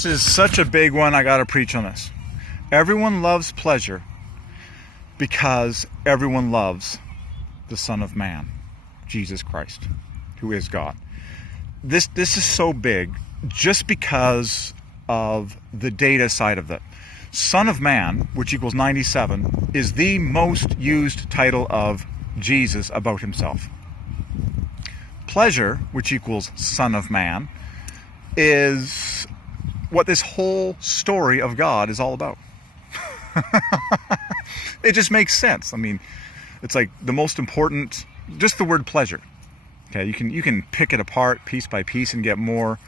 This is such a big one, I gotta preach on this. Everyone loves pleasure because everyone loves the Son of Man, Jesus Christ, who is God. This is so big just because of the data side of it. Son of Man, which equals 97, is the most used title of Jesus about himself. Pleasure, which equals Son of Man, is what this whole story of God is all about. It just makes sense. I mean, it's like the most important, just the word pleasure. Okay, you can pick it apart piece by piece and get more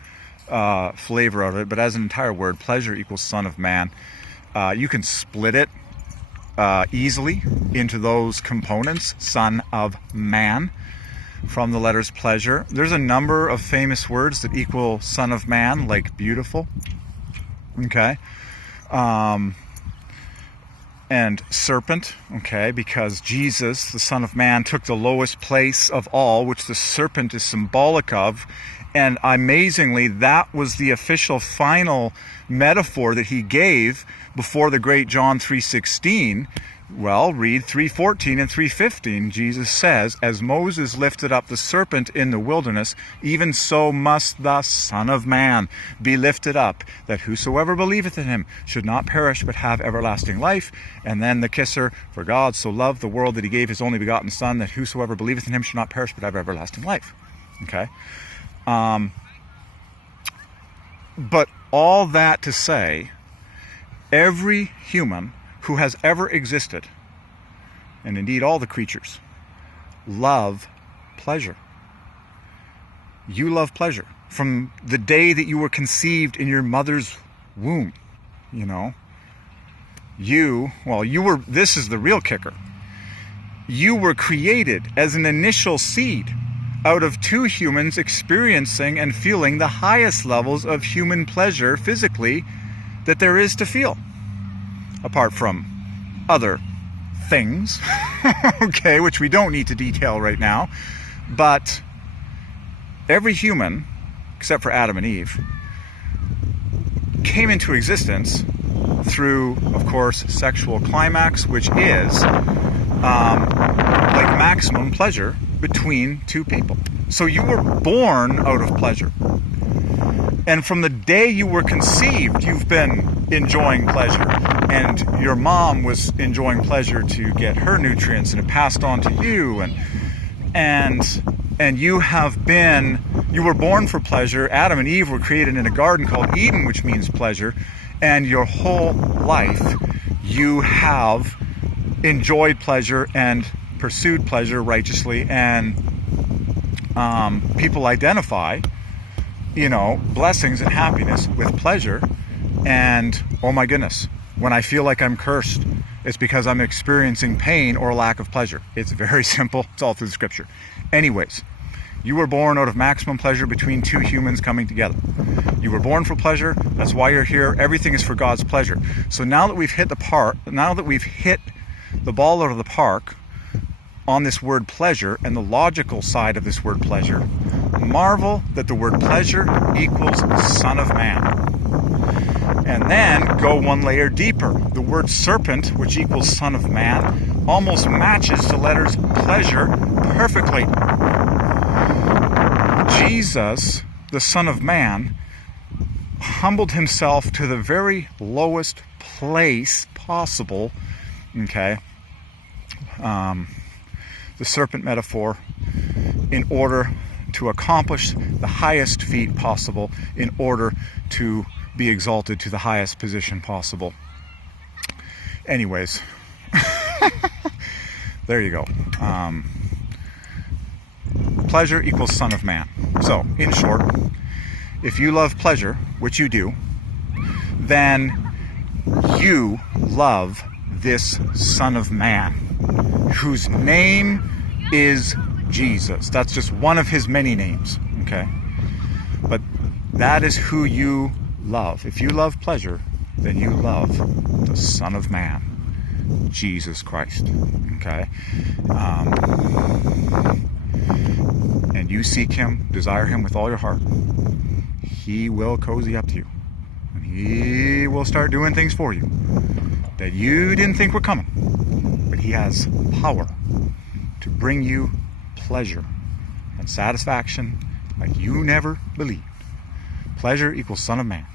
flavor out of it, but as an entire word, pleasure equals Son of Man. You can split it easily into those components, Son of Man, from the letters pleasure. There's a number of famous words that equal Son of Man, like beautiful, okay, and serpent, okay, because Jesus, the Son of Man, took the lowest place of all, which the serpent is symbolic of, and amazingly, that was the official final metaphor that he gave before the great John 3:16. Well, read 3:14 and 3:15. Jesus says, as Moses lifted up the serpent in the wilderness, even so must the Son of Man be lifted up, that whosoever believeth in him should not perish but have everlasting life. And then the kisser, for God so loved the world that he gave his only begotten Son, that whosoever believeth in him should not perish but have everlasting life. Okay? But all that to say, every human who has ever existed, and indeed all the creatures, love pleasure. You love pleasure. From the day that you were conceived in your mother's womb, you know. This is the real kicker. You were created as an initial seed out of two humans experiencing and feeling the highest levels of human pleasure physically that there is to feel. Apart from other things, okay, which we don't need to detail right now. But every human, except for Adam and Eve, came into existence through, of course, sexual climax, which is like maximum pleasure between two people. So you were born out of pleasure. And from the day you were conceived, you've been enjoying pleasure. And your mom was enjoying pleasure to get her nutrients, and it passed on to you. And you were born for pleasure. Adam and Eve were created in a garden called Eden, which means pleasure. And your whole life, you have enjoyed pleasure and pursued pleasure righteously. And people identify, blessings and happiness with pleasure. And, oh my goodness, when I feel like I'm cursed, it's because I'm experiencing pain or lack of pleasure. It's very simple. It's all through the scripture. Anyways, you were born out of maximum pleasure between two humans coming together. You were born for pleasure. That's why you're here. Everything is for God's pleasure. So now that we've hit the ball out of the park on this word pleasure and the logical side of this word pleasure, marvel that the word pleasure equals Son of Man. And then go one layer deeper. The word serpent, which equals Son of Man, almost matches the letters pleasure perfectly. Jesus, the Son of Man, humbled himself to the very lowest place possible. Okay? The serpent metaphor, in order to accomplish the highest feat possible, in order to be exalted to the highest position possible. Anyways, there you go. Pleasure equals Son of Man. So, in short, if you love pleasure, which you do, then you love this Son of Man, whose name is Jesus. That's just one of his many names, okay? But that is who you love. If you love pleasure, then you love the Son of Man, Jesus Christ, okay? And you seek him, desire him with all your heart, he will cozy up to you. And he will start doing things for you that you didn't think were coming. But he has power to bring you pleasure and satisfaction like you never believed. Pleasure equals Son of Man.